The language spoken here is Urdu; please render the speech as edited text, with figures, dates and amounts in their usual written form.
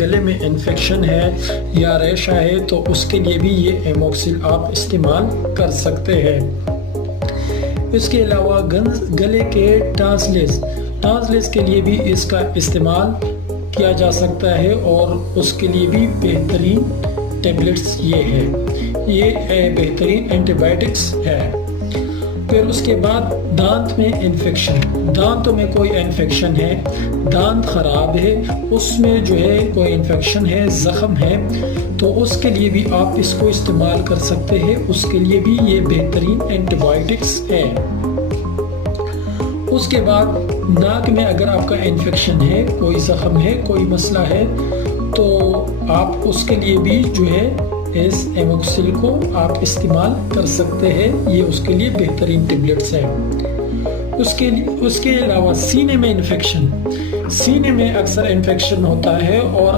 گلے میں انفیکشن ہے یا ریشہ ہے تو اس کے لیے بھی یہ ایموکسل آپ استعمال کر سکتے ہیں۔ اس کے علاوہ گلے کے ٹانسلز کے لیے بھی اس کا استعمال کیا جا سکتا ہے اور اس کے لیے بھی بہترین ٹیبلٹس یہ ہے، یہ بہترین اینٹی بائیوٹکس ہے۔ پھر اس کے بعد دانت میں انفیکشن، دانتوں میں کوئی انفیکشن ہے، دانت خراب ہے، اس میں جو ہے کوئی انفیکشن ہے، زخم ہے، تو اس کے لیے بھی آپ اس کو استعمال کر سکتے ہیں، اس کے لیے بھی یہ بہترین اینٹی بائیوٹکس ہے۔ اس کے بعد ناک میں اگر آپ کا انفیکشن ہے، کوئی زخم ہے، کوئی مسئلہ ہے، تو آپ اس کے لیے بھی جو ہے اس ایموکسل کو آپ استعمال کر سکتے ہیں، یہ اس کے لیے بہترین ٹیبلٹس ہے۔ اس کے علاوہ سینے میں انفیکشن، سینے میں اکثر انفیکشن ہوتا ہے اور